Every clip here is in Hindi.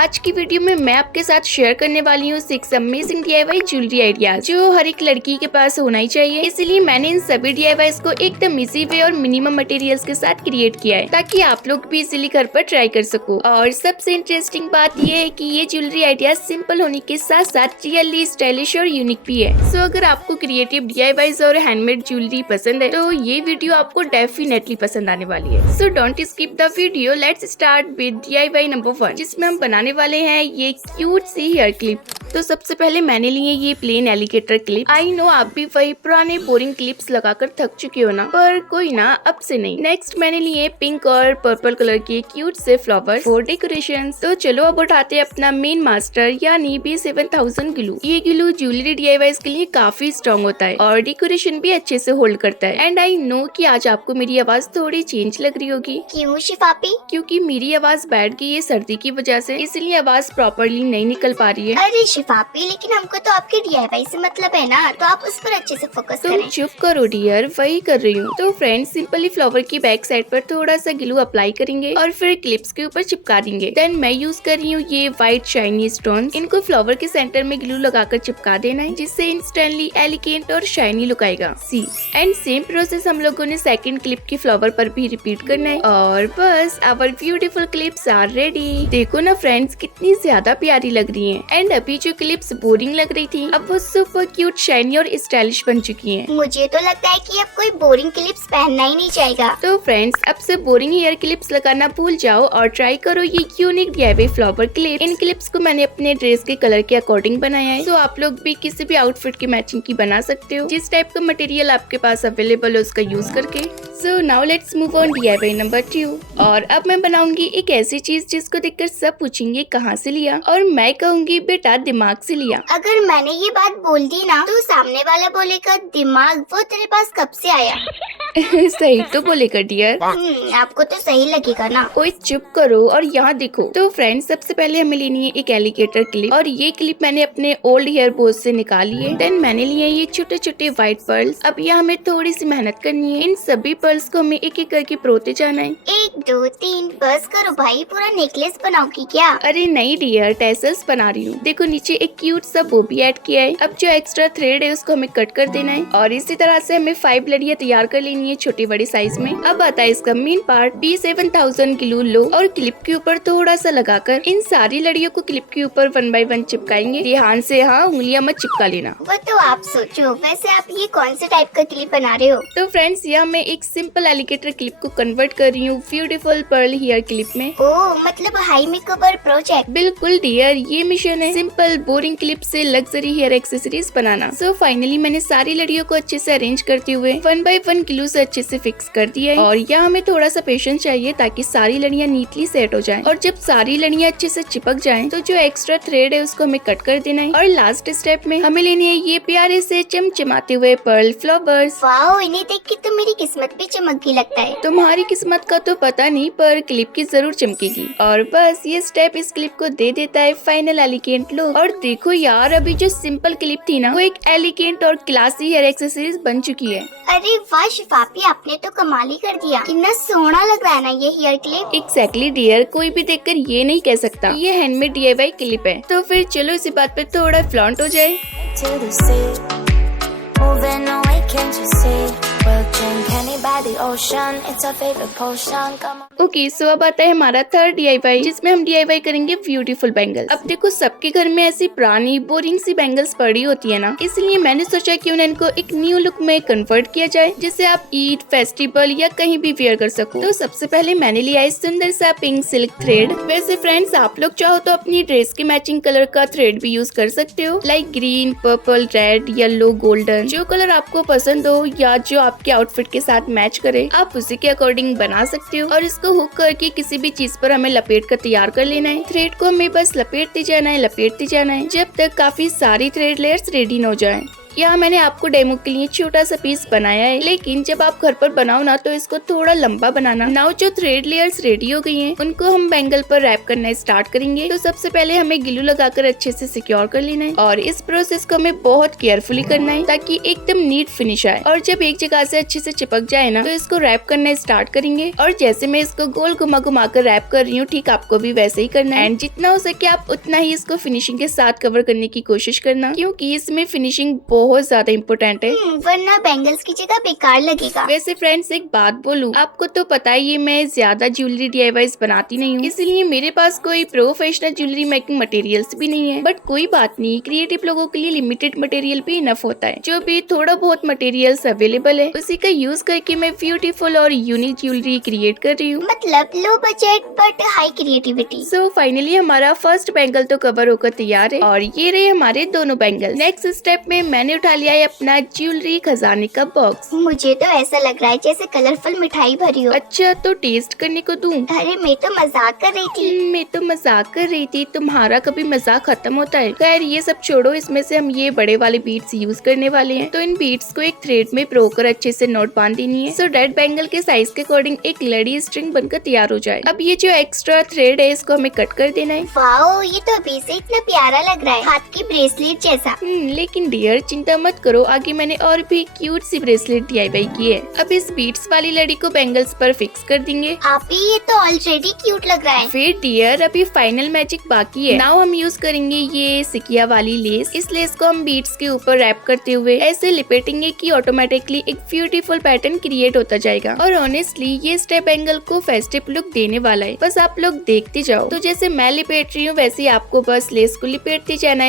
आज की वीडियो में मैं आपके साथ शेयर करने वाली हूँ 6 अमेजिंग DIY ज्वेलरी आइडियाज जो हर एक लड़की के पास होना ही चाहिए। इसलिए मैंने इन सभी DIYs को एकदम इजी वे और मिनिमम मटेरियल्स के साथ क्रिएट किया है ताकि आप लोग भी इजीली घर पर ट्राई कर सको। और सबसे इंटरेस्टिंग बात यह है कि ये ज्वेलरी आइडियाज सिंपल होने के साथ साथ रियली स्टाइलिश और यूनिक भी है। सो अगर आपको क्रिएटिव DIYs और हैंडमेड ज्वेलरी पसंद है तो ये वीडियो आपको डेफिनेटली पसंद आने वाली है। So don't skip the video, let's start with DIY number 1, जिसमें हम बनाने वाले हैं ये क्यूट सी हेयर क्लिप। तो सबसे पहले मैंने लिए ये plain alligator clip. I know आप भी वही पुराने बोरिंग क्लिप्स लगाकर थक चुके हो ना, पर कोई ना, अब से नहीं। नेक्स्ट मैंने लिए पिंक और पर्पल कलर के क्यूट से फ्लावर्स फॉर डेकोरेशन। तो चलो अब उठाते हैं अपना मेन मास्टर यानी B7000 ग्लू। ये ग्लू ज्वेलरी DIYs के लिए काफी स्ट्रॉन्ग होता है और डेकोरेशन भी अच्छे से होल्ड करता है। एंड आई नो कि आज आपको मेरी आवाज थोड़ी चेंज लग रही होगी। क्यों शिफापी? क्योंकि मेरी आवाज बैठ गई है सर्दी की वजह से, इसलिए आवाज प्रॉपरली नहीं निकल पा रही है। अरे शिफापी, लेकिन हमको तो आपके DIY से मतलब है ना, तो आप उस पर अच्छे से फोकस तुम करें। चुप करो डियर, वही कर रही हूँ। तो फ्रेंड्स, सिंपली फ्लावर की बैक साइड पर थोड़ा सा ग्लू अप्लाई करेंगे और फिर क्लिप्स के ऊपर चिपका देंगे। देन मैं यूज कर रही हूँ ये व्हाइट शाइनी स्टोन्स। इनको फ्लावर के सेंटर में ग्लू लगाकर चिपका देना है, जिससे इंस्टेंटली एलिगेंट और शाइनी लुक आएगा। सी एंड सेम प्रोसेस हम लोगों ने सेकंड क्लिप की फ्लावर पर भी रिपीट करना है। और बस our beautiful clips are ready. देखो ना फ्रेंड्स, कितनी ज्यादा प्यारी लग रही है। एंड अभी जो क्लिप्स बोरिंग लग रही थी, अब वो सुपर क्यूट, शाइनी और स्टाइलिश बन चुकी हैं। मुझे तो लगता है कि अब कोई बोरिंग क्लिप्स पहनना ही नहीं चाहेगा। तो फ्रेंड्स, अब से बोरिंग हेयर क्लिप्स लगाना भूल जाओ और ट्राई करो ये यूनिक DIY फ्लावर क्लिप। इन क्लिप्स को मैंने अपने ड्रेस के कलर के अकॉर्डिंग बनाया है, तो आप लोग भी किसी भी आउटफिट की मैचिंग की बना सकते हो, जिस टाइप का मटेरियल आपके पास अवेलेबल है उसका यूज करके। सो now let's move on DIY number 2। और अब मैं बनाऊंगी एक ऐसी चीज जिसको देखकर सब पूछेंगे कहाँ से लिया, और मैं कहूँगी बेटा दिमाग से लिया। अगर मैंने ये बात बोल दी ना, तो सामने वाला बोलेगा दिमाग वो तेरे पास कब से आया? सही तो बोलेगा डियर। आपको तो सही लगेगा ना। ओए चुप करो और यहाँ देखो। तो फ्रेंड्स, सबसे पहले हमें लेनी है एक एलिगेटर क्लिप, और ये क्लिप मैंने अपने ओल्ड हेयर बोज से निकाली है। देन मैंने लिए ये छोटे छोटे व्हाइट पर्ल्स। अब यहाँ हमें थोड़ी सी मेहनत करनी है। इन सभी पर्ल्स को हमें एक एक करके परोते जाना है। 1 2 3 बस करो भाई, पूरा नेकलेस बनाओगी क्या? अरे नहीं डियर, टेसल्स बना रही हूँ। देखो नीचे एक क्यूट सा बो भी ऐड किया है। अब जो एक्स्ट्रा थ्रेड है उसको हमें कट कर देना है, और इसी तरह से हमें 5 लड़ियाँ तैयार कर लेनी है छोटे बड़े साइज में। अब आता है इसका मेन पार्ट। B7000 ग्लू लो और क्लिप के ऊपर थोड़ा सा लगाकर इन सारी लड़ियों को क्लिप के ऊपर 1 बाय 1 चिपकाएंगे। ध्यान से, हाँ, उंगलियां मत चिपका लेना। वो तो आप सोचो। वैसे आप ये कौन से टाइप का क्लिप बना रहे हो? तो फ्रेंड्स, यहाँ मैं एक सिंपल एलिगेटर क्लिप को कन्वर्ट कर रही हूँ ब्यूटीफुल पर्ल हेयर क्लिप में। ओह, मतलब हाई मेकओवर प्रोजेक्ट। बिल्कुल डियर, ये मिशन है सिंपल बोरिंग क्लिप से लग्जरी हेयर एक्सेसरीज बनाना। सो फाइनली मैंने सारी लड़ियों को अच्छे से अरेंज करते हुए 1 बाय 1 ग्लू से अच्छे से फिक्स कर दिया है। और यहाँ हमें थोड़ा सा पेशेंस चाहिए ताकि सारी लड़ियाँ नीटली सेट हो जाएं। और जब सारी लड़ियाँ अच्छे से चिपक जाएं, तो जो एक्स्ट्रा थ्रेड है उसको हमें कट कर देना है। और लास्ट स्टेप में हमें लेनी है ये प्यारे से चमचमाते हुए पर्ल फ्लावर्स। वाओ, इन्हें देख के तो मेरी किस्मत भी चमक गई लगता है। तुम्हारी किस्मत का तो पता नहीं, पर क्लिप की जरूर चमकेगी। और बस ये स्टेप इस क्लिप को दे देता है फाइनल एलिगेंट लुक। और देखो यार, अभी जो सिंपल क्लिप थी ना, वो एक एलिगेंट और क्लासी हेयर एक्सेसरीज बन चुकी है। अरे वाह शिफापी, आपने तो कमाल ही कर दिया। कितना सोना लग रहा है ना ये हेयर क्लिप। एग्जैक्टली डियर, कोई भी देखकर ये नहीं कह सकता ये हैंडमेड DIY क्लिप है। तो फिर चलो इसी बात पे थोड़ा फ्लॉन्ट हो जाए। to the sea, moving away, can't you see? We'll drink honey by the ocean, it's our favorite potion. Come on. Okay, so अब आता है हमारा थर्ड DIY, जिसमें हम DIY करेंगे ब्यूटीफुल बैंगल्स। अब देखो, सबके घर में ऐसी पुरानी बोरिंग सी बैंगल्स पड़ी होती है ना, इसलिए मैंने सोचा क्यों ना इनको एक न्यू लुक में कन्वर्ट किया जाए, जिससे आप ईद, फेस्टिवल या कहीं भी वेयर कर सको। तो सबसे पहले मैंने लिया है सुंदर सा पिंक सिल्क थ्रेड। वैसे फ्रेंड्स, आप लोग चाहो तो अपनी ड्रेस के मैचिंग कलर का थ्रेड भी यूज कर सकते हो, like green, purple, red, yellow, golden. जो कलर आपको पसंद हो या जो आपके आउटफिट के साथ मैच करे, आप उसी के अकॉर्डिंग बना सकते हो। और इसको हुक करके किसी भी चीज पर हमें लपेट कर तैयार कर लेना है। थ्रेड को हमें बस लपेटते जाना है, लपेटते जाना है, जब तक काफी सारी थ्रेड लेयर्स रेडी न हो जाए। यहाँ मैंने आपको डेमो के लिए छोटा सा पीस बनाया है, लेकिन जब आप घर पर बनाओ ना तो इसको थोड़ा लंबा बनाना। नाउ जो थ्रेड लेयर्स रेडी हो गई हैं, उनको हम बैंगल पर रैप करना स्टार्ट करेंगे। तो सबसे पहले हमें ग्लू लगाकर अच्छे से सिक्योर कर लेना है और इस प्रोसेस को हमें बहुत केयरफुली करना है ताकि एकदम नीट फिनिश आए। और जब एक जगह से अच्छे से चिपक जाए ना तो इसको रैप करना स्टार्ट करेंगे। और जैसे मैं इसको गोल घुमा घुमा कर रैप कर रही हूँ, ठीक आपको भी वैसे ही करना है। एंड जितना हो सके आप उतना ही इसको फिनिशिंग के साथ कवर करने की कोशिश करना, क्योंकि इसमें फिनिशिंग बहुत ज्यादा इम्पोर्टेंट है, वरना बैंगल्स की जगह बेकार लगेगा। वैसे फ्रेंड्स एक बात बोलूं, आपको तो पता ही है मैं ज्यादा ज्वेलरी DIYs बनाती नहीं हूँ, इसलिए मेरे पास कोई प्रोफेशनल ज्वेलरी मेकिंग मटेरियल्स भी नहीं है। बट कोई बात नहीं, क्रिएटिव लोगों के लिए लिमिटेड मटेरियल भी इनफ होता है। जो भी थोड़ा बहुत मटेरियल्स अवेलेबल है उसी का यूज करके मैं ब्यूटीफुल और यूनिक ज्वेलरी क्रिएट कर रही हूँ। मतलब low budget but high creativity. So finally हमारा फर्स्ट बैंगल तो कवर होकर तैयार है और ये रहे हमारे दोनों बैंगल। नेक्स्ट स्टेप में मैंने उठा लिया है अपना ज्वेलरी खजाने का बॉक्स। मुझे तो ऐसा लग रहा है जैसे कलरफुल मिठाई भरी हो। अच्छा तो टेस्ट करने को दूं? अरे मैं तो मजाक कर रही थी। मैं तो मजाक कर रही थी, तुम्हारा कभी मजाक खत्म होता है? खैर ये सब छोड़ो, इसमें से हम ये बड़े वाले बीट्स यूज करने वाले हैं। तो इन बीट्स को एक थ्रेड में प्रोकर अच्छे से नॉट बांध देनी है, सो डेट बैंगल के साइज के अकॉर्डिंग एक लड़ी स्ट्रिंग बनकर तैयार हो जाए। अब ये जो एक्स्ट्रा थ्रेड है इसको हमें कट कर देना है। वाओ, ये तो अभी से इतना प्यारा लग रहा है, हाथ की ब्रेसलेट जैसा। लेकिन डियर चिंता मत करो, आगे मैंने और भी क्यूट सी ब्रेसलेट DIY की है। अब इस बीट्स वाली लड़ी को बैंगल्स पर फिक्स कर देंगे। आप ही, ये तो ऑलरेडी क्यूट लग रहा है। फिर डियर अभी फाइनल मैजिक बाकी है। नाउ हम यूज करेंगे ये सिकिया वाली लेस। इस लेस को हम बीट्स के ऊपर रैप करते हुए ऐसे लिपेटेंगे कि ऑटोमेटिकली एक ब्यूटीफुल पैटर्न क्रिएट होता जाएगा। और ऑनेस्टली ये स्टेप बैंगल को फेस्टिव लुक देने वाला है, बस आप लोग देखते जाओ। तो जैसे मैं लिपेट रही हूँ वैसे आपको बस लेस को लिपेटते जाना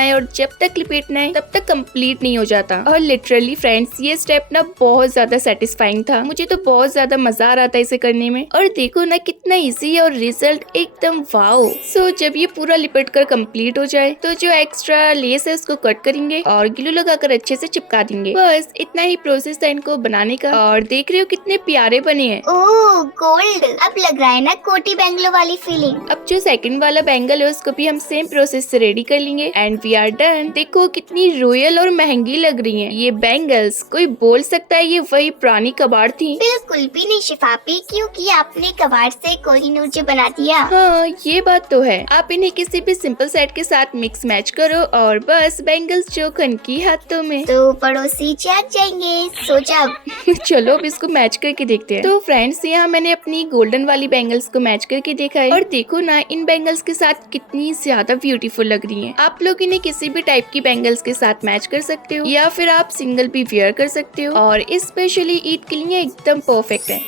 है और जब तक लिपेटना है तब तक कंप्लीट नहीं हो जाता। और लिटरली फ्रेंड्स ये स्टेप ना बहुत ज्यादा सेटिस्फाइंग था, मुझे तो बहुत ज्यादा मजा आ रहा था इसे करने में। और देखो ना कितना इजी है और रिजल्ट एकदम वाओ। सो जब ये पूरा लिपट कर कंप्लीट हो जाए तो जो एक्स्ट्रा लेस है उसको कट करेंगे और ग्लू लगाकर अच्छे से चिपका देंगे। बस इतना ही प्रोसेस था इनको बनाने का। और देख रहे हो कितने प्यारे बने हैं। ओह गोल्ड, अब लग रहा है ना कोटी बैंगलों वाली फीलिंग। अब जो सेकंड वाला बैंगल है उसको भी हम सेम प्रोसेस से रेडी कर लेंगे एंड वी आर डन। देखो कितनी रॉयल और महंगी लग रही हैं ये बैंगल्स। कोई बोल सकता है ये वही पुरानी कबाड़ थी? बिल्कुल भी नहीं शिफापी, क्योंकि आपने कबाड़ से कोहिनूर जो बना दिया। हाँ ये बात तो है। आप इन्हें किसी भी सिंपल सेट के साथ मिक्स मैच करो और बस बैंगल्स जो खनकी हाथों में। तो पड़ोसी जाग जाएंगे, सो जाओ। चलो अब इसको मैच करके देखते हैं। तो फ्रेंड्स यहाँ मैंने अपनी गोल्डन वाली बैंगल्स को मैच करके देखा है और देखो ना इन बैंगल्स के साथ कितनी ज्यादा ब्यूटीफुल लग रही हैं। आप लोग इन्हें किसी भी टाइप की बैंगल्स के साथ मैच कर सकते हो या फिर आप सिंगल भी वेयर कर सकते हो और स्पेशली ईद के लिए एकदम परफेक्ट है।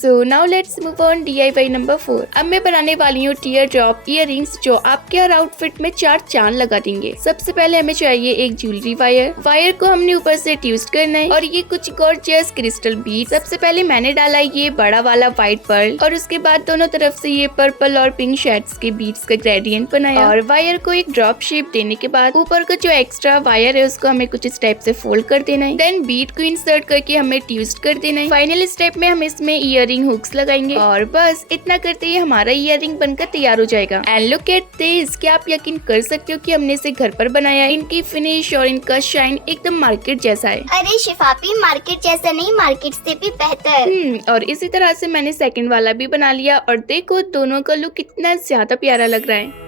So now let's move on DIY number 4। अब मैं बनाने वाली हूँ टीयर ड्रॉप इयररिंग्स जो आपके हर आउटफिट में 4 चांद लगा देंगे। सबसे पहले हमें चाहिए एक ज्वेलरी वायर को हमने ऊपर से ट्विस्ट करना है और ये कुछ गॉर्जियस क्रिस्टल बीड। सबसे पहले मैंने डाला ये बड़ा वाला व्हाइट पर्ल और उसके बाद दोनों तरफ से ये पर्पल और पिंक शेड्स के बीड्स का ग्रेडियंट बनाया और वायर को एक ड्रॉप शेप देने के बाद ऊपर का जो एक्स्ट्रा वायर है उसको हमें कुछ इस टाइप से फोल्ड कर देना है। देन बीड को इंसर्ट करके हमें ट्विस्ट कर देना है। फाइनल स्टेप में हम इसमें इयररिंग हुक्स लगाएंगे और बस इतना करते ही हमारा इयररिंग बनकर तैयार हो जाएगा। एंड लुक एट दिस, क्या आप यकीन कर सकते हो कि हमने इसे घर पर बनाया? इनकी फिनिश और इनका शाइन एकदम मार्केट जैसा है। अरे शिफापी, मार्केट जैसा नहीं, मार्केट से भी बेहतर। और इसी तरह से मैंने सेकंड वाला भी बना लिया और देखो दोनों का लुक कितना ज्यादा प्यारा लग रहा है।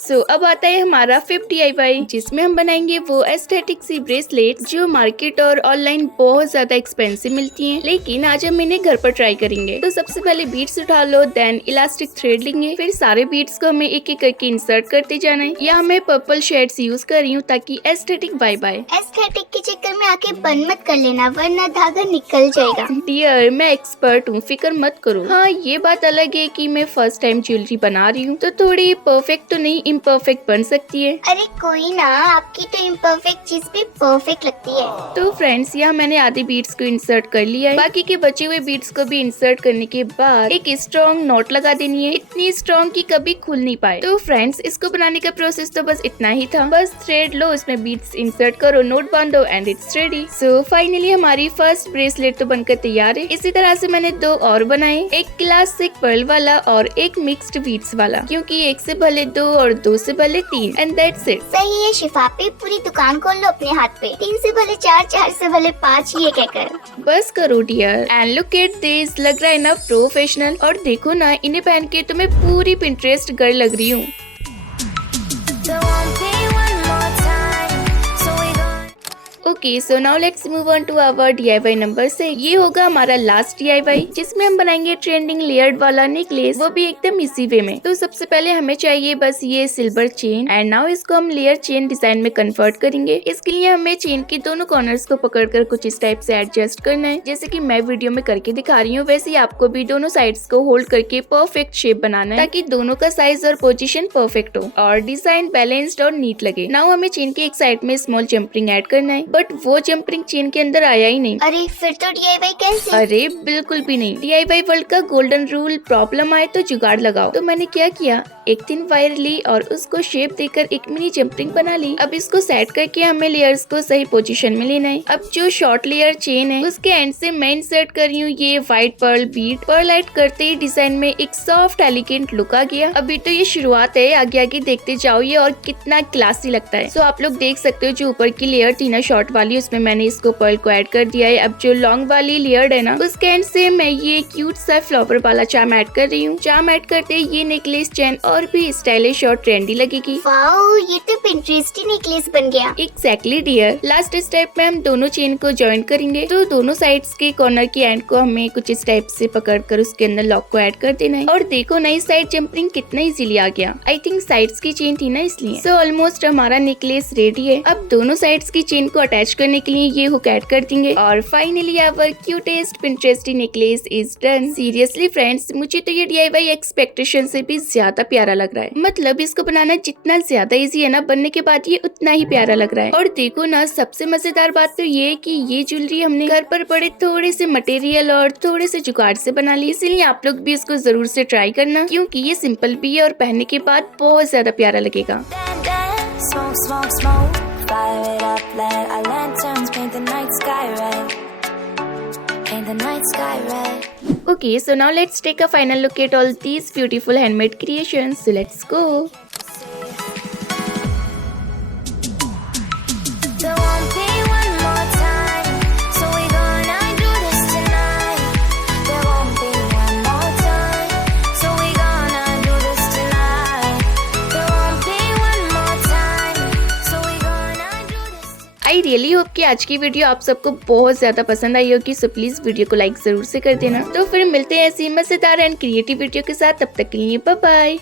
सो अब आता है हमारा 5th DIY जिसमें हम बनाएंगे वो एस्थेटिक सी ब्रेसलेट जो मार्केट और ऑनलाइन बहुत ज्यादा एक्सपेंसिव मिलती हैं, लेकिन आज हम इन्हें घर पर ट्राई करेंगे। तो सबसे पहले बीड्स उठा लो, देन इलास्टिक थ्रेड लेंगे, फिर सारे बीड्स को हमें एक एक करके इंसर्ट करते जाना है। यहाँ मैं पर्पल शेड्स यूज कर रही हूँ ताकि एस्थेटिक वाइब आए। एस्थेटिक के चक्कर में आके बंद मत कर लेना वरना धागा निकल जाएगा। डियर मैं एक्सपर्ट हूँ, फिक्र मत करो। हाँ ये बात अलग है कि मैं फर्स्ट टाइम ज्वेलरी बना रही हूँ तो थोड़ी परफेक्ट तो नहीं इम्परफेक्ट बन सकती है। अरे कोई ना, आपकी तो इम्परफेक्ट चीज भी परफेक्ट लगती है। तो फ्रेंड्स, यहाँ मैंने आधे बीड्स को इंसर्ट कर लिया है। बाकी के बचे हुए बीड्स को भी इंसर्ट करने के बाद एक स्ट्रॉन्ग नॉट लगा देनी है, इतनी स्ट्रॉन्ग कि कभी खुल नहीं पाए। तो फ्रेंड्स, इसको बनाने का प्रोसेस तो बस इतना ही था। बस थ्रेड लो, उसमें बीड्स इंसर्ट करो, नोट बांधो and it's ready. So finally हमारी फर्स्ट ब्रेसलेट तो बनकर तैयार है। इसी तरह से मैंने 2 और बनाए, एक क्लासिक पर्ल वाला और एक मिक्स्ड बीड्स वाला, क्योंकि 1 से भले 2 और 2 से भले 3 एंड दैट्स इट। सही है शिफापी, पूरी दुकान खोल लो अपने हाथ पे। 3 से भले 4, 4 से भले 5, ये कहकर। बस करो dear. And look at this, लग रहा है ना प्रोफेशनल। और देखो ना, इन्हें पहन के तो मैं पूरी पिंटरेस्ट गर्ल लग रही हूँ। There won't be one more time, so we gonna okay, so now let's move on to our DIY number 6। ये होगा हमारा लास्ट DIY, जिसमें हम बनाएंगे ट्रेंडिंग लेयर्ड वाला नेकलेस, वो भी एकदम इसी वे में। तो सबसे पहले हमें चाहिए बस ये सिल्वर चेन एंड नाउ इसको हम लेयर चेन डिजाइन में कन्वर्ट करेंगे। इसके लिए हमें चेन के दोनों कॉर्नर्स को पकड़कर कुछ इस टाइप से एडजस्ट करना है, जैसे कि मैं वीडियो में करके दिखा रही हूँ। वैसे ही आपको भी दोनों साइड्स को होल्ड करके परफेक्ट शेप बनाना है, ताकि दोनों का साइज और पोजीशन परफेक्ट हो और डिजाइन बैलेंस्ड और नीट लगे। नाउ हमें चेन के एक साइड में स्मॉल जंपरिंग ऐड करना है, बट वो जंपरिंग चेन के अंदर आया ही नहीं। अरे फिर तो DIY कैंसिल। अरे बिल्कुल भी नहीं। DIY वर्ल्ड का गोल्डन रूल, प्रॉब्लम आए तो जुगाड़ लगाओ। तो मैंने क्या किया, एक थिन वायर ली और उसको शेप देकर एक मिनी जंपरिंग बना ली। अब इसको सेट करके हमें लेयर्स को सही पोजीशन में लेना है। अब जो शॉर्ट लेयर चेन है, उसके एंड से मैं इंसर्ट कर रही हूँ ये white pearl bead. Pearl add करते ही डिजाइन में एक सॉफ्ट एलिगेंट लुक आ गया। अभी तो ये शुरुआत है, आगे आगे देखते जाओ ये और कितना क्लासी लगता है। सो आप लोग देख सकते हो, जो ऊपर की लेयर थी ना शॉर्ट वाली, उसमें मैंने इसको पर्ल को ऐड कर दिया है। अब जो लॉन्ग वाली लेयर है ना, उसके एंड से मैं ये क्यूट सा फ्लावर वाला चार्म ऐड कर रही हूँ। चार्म ऐड करते ही ये नेकलेस चेन और भी स्टाइलिश और ट्रेंडी लगेगी। वाओ, ये तो पिंटरेस्टी नेकलेस बन गया। Exactly dear. लास्ट स्टेप में हम दोनों चेन को ज्वाइन करेंगे। तो दोनों साइड्स के कॉर्नर की एंड को हमें कुछ इस टाइप से पकड़कर उसके अंदर लॉक को ऐड कर देना है। और देखो नई साइड जंपरिंग कितना इजीली आ गया। आई थिंक साइड्स की चेन थी ना, इसलिए। सो ऑलमोस्ट हमारा नेकलेस रेडी है। अब दोनों साइड्स की चेन को अटैच करने के लिए ये हुक ऐड कर देंगे और finally our cutest Pinteresty necklace is done. Seriously friends, मुझे तो ये DIY एक्सपेक्टेशन से भी ज्यादा प्यारा लग रहा है। मतलब इसको बनाना जितना ज्यादा इजी है ना, बनने के बाद ये उतना ही प्यारा लग रहा है। और देखो ना, सबसे मजेदार बात तो ये है कि ये ज्वेलरी हमने घर पर पड़े थोड़े से मटेरियल और थोड़े से जुगाड़ से बना ली। इसलिए आप लोग भी इसको जरूर से ट्राई करना, क्योंकि ये सिंपल भी है और पहनने के बाद बहुत ज्यादा प्यारा लगेगा। dance, smoke, smoke, smoke. Fire it up, let our lanterns paint the night sky red. Paint the night sky red. Okay, so now let's take a final look at all these beautiful handmade creations. So let's go. There won't be one more time, so we gonna do this tonight. There won't be one more time, so we gonna do this tonight. There won't be one more time, so we gonna do this. I really hope कि आज की वीडियो आप सबको बहुत ज्यादा पसंद आई होगी। सो प्लीज वीडियो को लाइक जरूर से कर देना। तो फिर मिलते हैं ऐसी मजेदार एंड क्रिएटिव वीडियो के साथ। तब तक के लिए बाय बाय।